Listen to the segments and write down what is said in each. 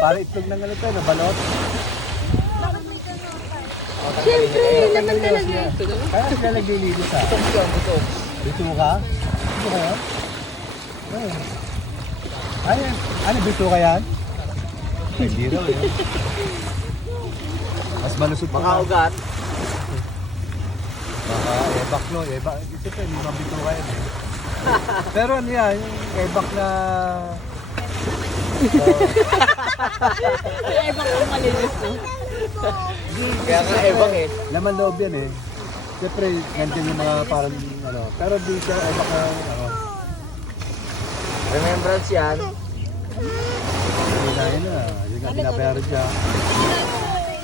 Para itlog ng ano tayo, balot. Siyempre, laman talaga. Kaya sila naglilinis ha. Dito mo ka? Dito ka yan? Ay, ano dito ka yan? Hindi raw yun. Mas malusot pa. Baka ugat. Baka ebak no, ebak. Isip ko, hindi mabito ka yan eh. Pero ano yan, yung ebak na... Ebak ang malinis, no? Kaya nga ebak eh. Laman loob yan eh. Siyempre, nandiyan yung mga parang ano. Pero di siya ebak na ano. Remembrance yan. Hindi na yun na. Yun nga pinabayaran siya.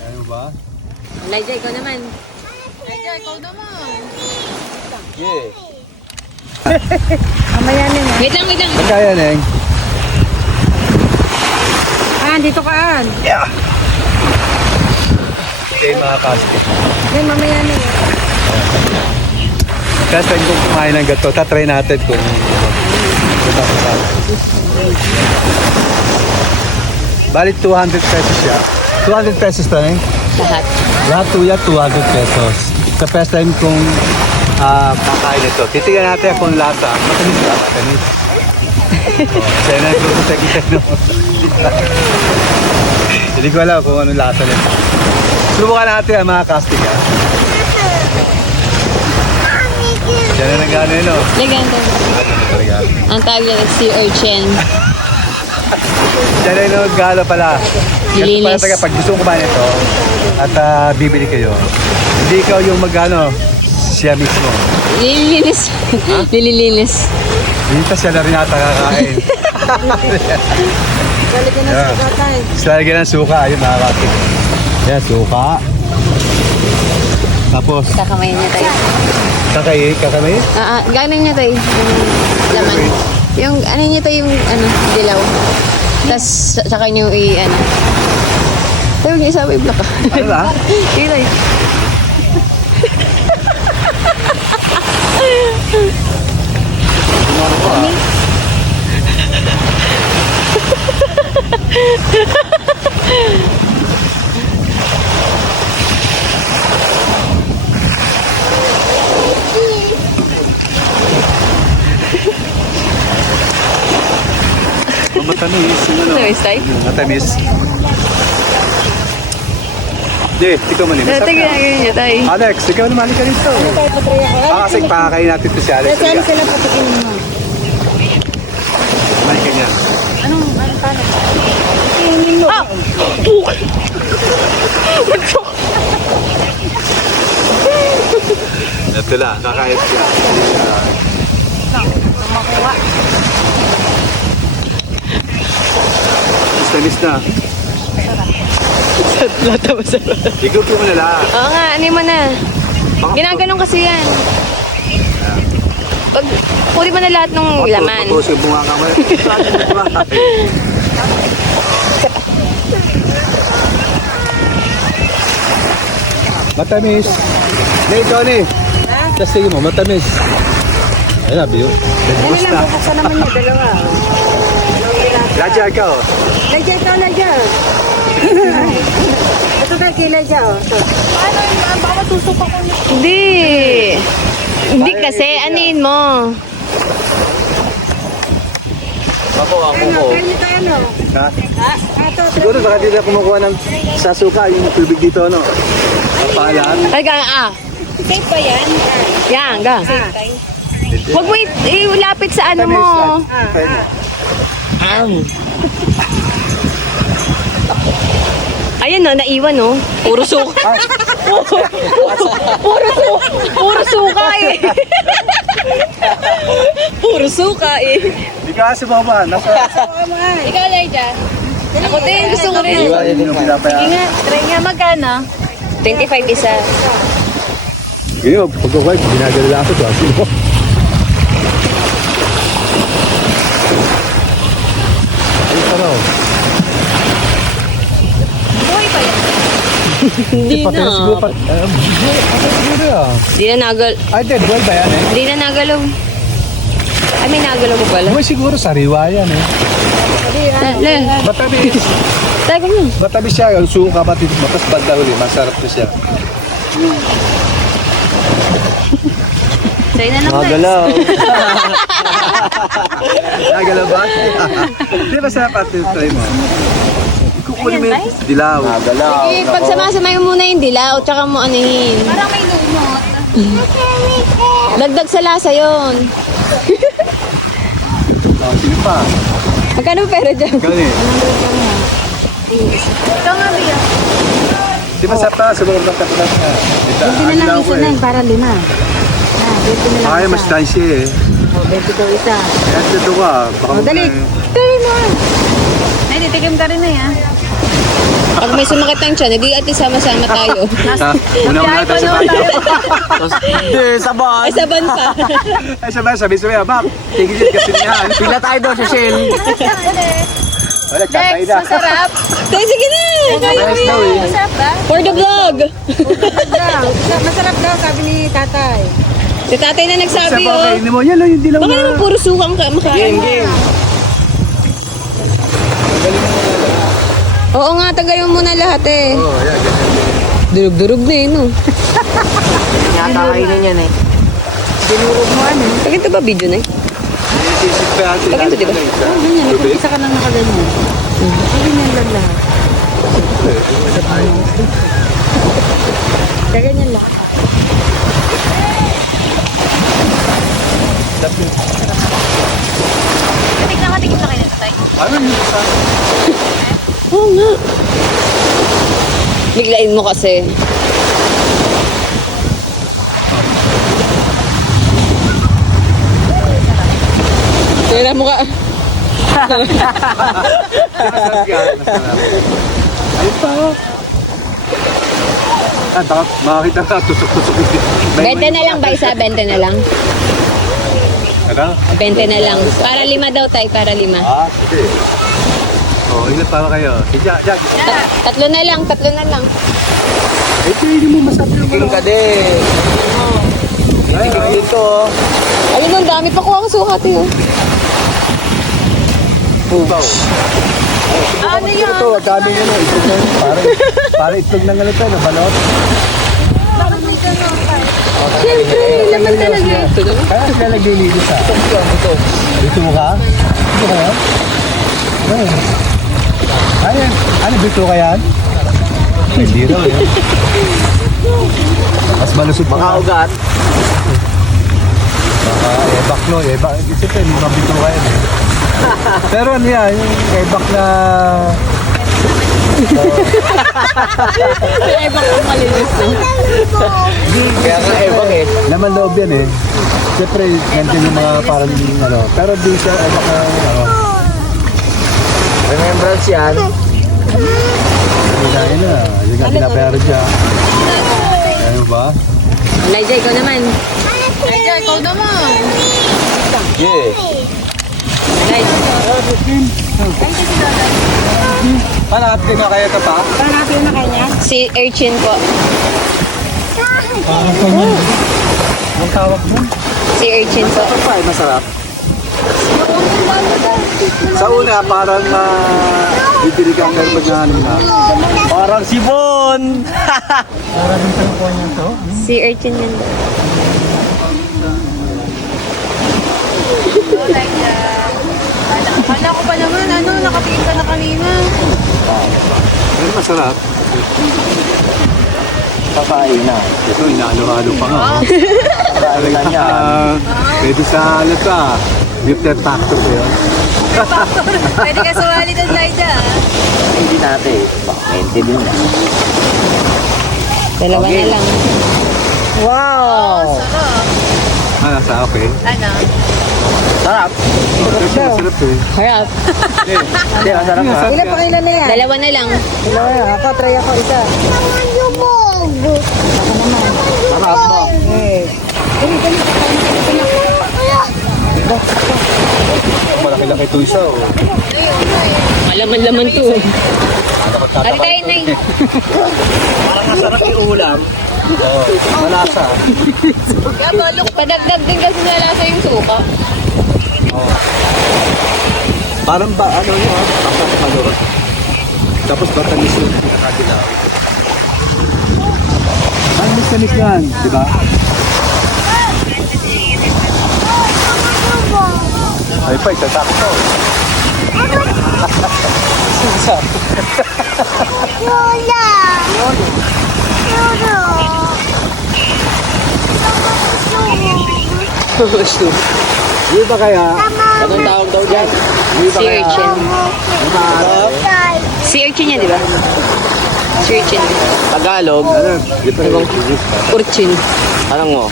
Ano ba? Elijah, ikaw naman. Yeah. Mamaya na nga. Wait lang. Magkaya Neng? Dito ka, Yeah! Okay mga kastik. Then, mamaya na nga. First time kong kumain ng gato. Tatry natin kung balik 200 pesos siya. 200 pesos to eh. Lahat. Lahat tuya 200 pesos. Sa first time kong kakain ito. Titignan natin kung lasa. Matamis ba? Matamis. Kaya na ito sa second. Hindi ko alam kung anong lasa nito. Subukan natin ang mga casting ha. Diyan na nag-ano yun o. Legenda. Ang tawag yan ay sea urchin. Diyan na nag-ano pala. Lilinis. Pala taga pag gusto ko kumain ito at bibili kayo. Hindi ikaw yung mag-ano, siya mismo. Lilinis. Lilinis. Dito siya na rin ata kakain. Lalagyan ng suka tayo. Lalagyan ng suka. Ayun mga kasting. Yan, suka. Tapos, Kakamayin niya tayo. kakamay? Ganon niya tayo. Yung laman. Yung ano niya tayo yung dilaw. Tapos saka niyo ano. Tayo niya isa may block ka. Ano ba? Sige tayo. Ano ko ah? Matamis. Matamis tayo? Matamis. Di, ikaw man eh. Masarap Tingnan na. niyo tayo. Alex, ikaw naman ka rito. Kasi pakakain natin ito si Alex. Saan sila patikin mo? Kumain ka niya. Anong paano? Tingin mo. Ito lang, kakain siya. Makuha. Tamis na. Lata masarap. Ikaw mo na lang. Oo nga, ano mo na. Ginaganon kasi yan. Pag puli mo na lahat ng laman. Pagpapos yung bunga ka mo. Matamis. Hindi, Tony. Tapos sige mo, matamis. Ayun na, Biyo. Nagbukas na. Buksan naman niya, dalawa. Radya, ikaw. Lagyan ito, lagyan. Ito tayo kay Lagyan, oh. Paano yung baka matusupa ko niya? Hindi. Hindi kasi, anin mo. Ako, Ano, ano? Ha? Ha? Siguro baka di na kumukuha ng sasuka, yung tubig dito, no? Kapalan. Ay, safe pa yan? Yan, ga. Huwag mo ilapit sa ano mo. Ayan no, naiwan no. Puro suka. Puro suka eh. Puro suka eh. Di ka sumama, nasa... Ikaw, Elijah. Ako din, gusto ko rin. Iwan yung pinapayaran. Nga, try nga magkano? 25 isa. Yun, pagka-wife, ginagala ako to. Sino? Ayun pa raw. Buhay pa yan. Hindi Pati na siguro, pati siguro ah. Hindi na nagal. Ay, dead boy ba yan eh? Hindi na nagalaw. Ay, may nagalaw mo pala. Boy siguro sariwa yan eh. Le. Matamis. Teka mo. Matamis siya, yung suka pati matas banda huli, masarap na siya. Sa'yo na lang, guys. Magalaw. Nagalaw ba? Hindi masarap at try mo. Kukunin mo yung dilaw. Magalaw. Eh, pagsamasama mo muna yung dilaw, tsaka mo anuhin. Parang may lumot. Dagdag sa lasa yun. Oh, sino pa? Magkano pera dyan? Gani. Ikaw nga, Bia. Di masarap pa sa loob ng kapitas na. Hindi na lang isa na yun, para 5. Ah, 20 na lang Ay, isa. mas tansya eh. Oh, 20 daw isa. Kaya dito ka. Baka Oh, dali. Dali mo. Ay, titikim ka rin na yan. Pag may sumakit ang tiyan, hindi ati sama-sama tayo. Una-una tayo sa bayo. Hindi, saban. Ay, saban pa. Ay, sabi, Bak, tigil yun kasi niyan. Pila tayo doon sa Shell. Wala, katay na. Masarap. Tayo, sige na. Kaya mo Ayos daw yan. eh. Masarap ba? For the vlog. Masarap daw, sabi ni tatay. Si tatay na nagsabi, Sa oh. kainin mo, yan lang yung dilaw Baka na. naman puro sukang makain. Game. Oo nga, tagayin mo muna lahat eh. Oo, yan, ganyan. Durug-durug na eh, no? Yata kainin yan eh. Dinurog mo ano? Pag ito ba video na eh? Sisip pa yan. Pag ito, di ba? Oh, ganyan. Tubig? Isa ka lang nakaganyan. Ganyan lang lahat. Ganyan lang. Tikim na kayo na tatay. Ano yun? Oo nga. Biglain mo kasi. Tira mo ka. Masarap yan. Masarap. Ayun pa. Ah, baka makakita ka, tusok-tusok. 20 na lang ba isa? 20 na lang. Ano? 20 na lang. Para 5 daw tayo, para 5. Ah, sige. Oh, ilan pa kayo? Si Jack. Tatlo na lang, tatlo na lang. Eh, hindi mo masarap yung Tikim ka din. Tikim dito. Ayun, ang dami pa kuha ang sukat eh. oh. Pubaw. Ano yun? Ito, ang dami nyo na. Itlog na yun. Para itlog ng ganito, no? Balot. Bakit may ganun tayo? Siyempre, laman talaga ito. Kaya sila naglilinis ha. Dito mo ka? Dito ka yan? Ayun. Ano, dito ka yan? Hindi raw eh. Mas malusog Mga pa. ugat. Baka ebak no, ebak. Isipin, hindi mabito ka yan eh. Pero ano yan, yung ebak na... Ay, baka malinis to. Kaya nga ebang eh. Laman loob yan eh. Siyempre, nandiyan yung mga parang ano. Pero di siya ebak na ano. Remembrance yan. Kinain na. Yung nga pinapayaran siya. Ano ba? Elijah, ikaw naman. Ay, ikaw naman. Yeah. Elijah. Paano natin na kaya ito pa? Parang natin na kanya. Si Urchin po. Parang kanya. Ang tawag mo? Si Urchin po. Ito pa eh, masarap. Sa una, parang bibili ka ang ganun na ano na. Parang sibon. Si Urchin yun. Kala ko pa naman, ano, nakapikin ka na kanina. Pero masarap. Kakain na. Ito, inahalo-halo pa nga. Kakain na niya. Pwede sa ano ka. Lifter factor ko yun. Pwede ka sumali doon, Elijah. Hindi natin. Baka 20 din na. Dalawa na lang. Wow! Sarap. Ah, nasa okay. Ano? Sarap. Kasi masarap eh. Harap. Hindi, masarap ha. Masarap yan. Ilan na yan? Dalawa na lang. Ako, try ako isa. Sarap mo. Malaki-laki ito isa oh. Malaman-laman to. Kali tayo na Parang masarap yung ulam. Oo, malasa. Padagdag din kasi nalasa yung suka. Parang ba, ano yun ah? Pasok malurot. Tapos Batanes yung pinakadilaw. Ang miss yan, di ba? Ay pa, itatak ko. Lola! Lolo! Di ba kaya? Anong tawag daw dyan? Di ba Sea kaya? urchin. Sea urchin yan, di ba? Sea urcin. Tagalog? Ano? Di pa rin. Urchin. Anong mo?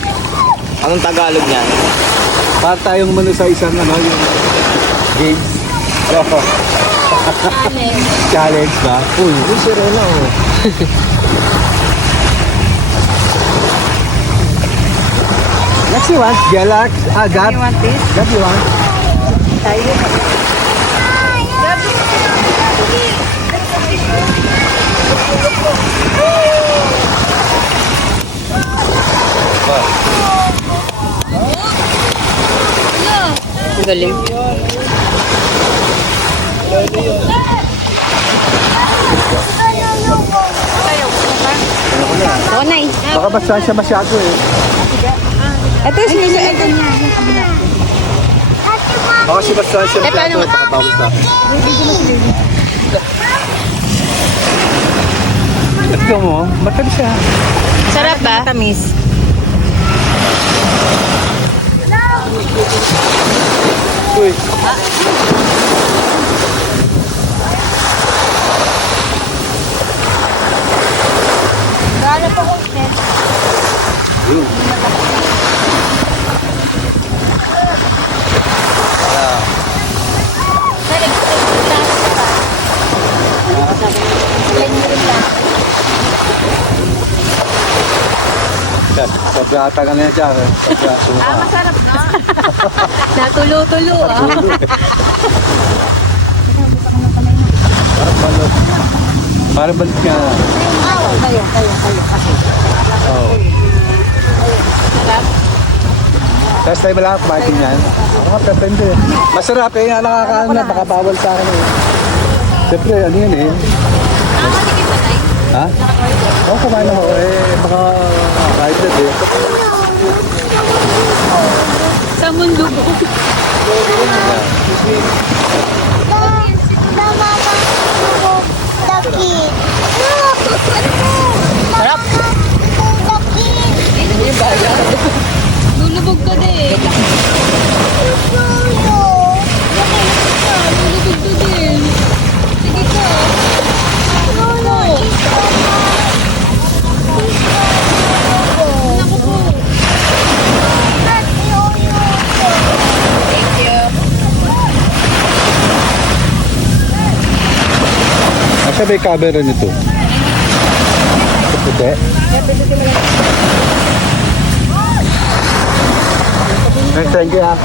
Anong Tagalog niyan? Para tayong mano sa isang ano, yung games. Challenge ba? Uy, Si Rena, oh. next you want? Galax? Ah, that? You want this? That you want? Galing. Oo, Nay. Baka basta siya masyado eh. Ito, sinunod. Baka si basta siya Eh, paano? masyado. Baka bawal sa akin. Let's go mo. Matamis siya. Sarap ba? Tamis. Uy. Yun. Sobra ata ka na yan dyan. Sobra suha. Masarap na. Natulo-tulo, ah. Parang balot. Parang balot ka. Kayo. Oo. First time lang kumain yan. Ako pepende. Masarap eh. Nakakaano na. Baka bawal sa akin eh. Siyempre, ano yun eh. Ha? Oo, kumain ako eh. Baka kahit na eh. Sa mundo mo. Sarap. Lulubog ka din. Lulubog ka din. Sige ka. Lolo. Naku po. Thank you. Asa ba yung camera nito? Puti? Thank you ah.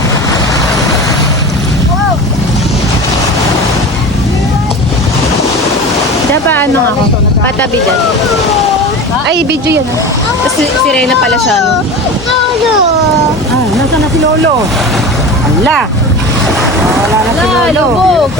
Dapat ano ako? Patabi dyan. Ay, video yan. Tapos si Rena pala siya, no? Ah, nasaan na si Lolo? Ala. Wala na si Lolo. Lubog.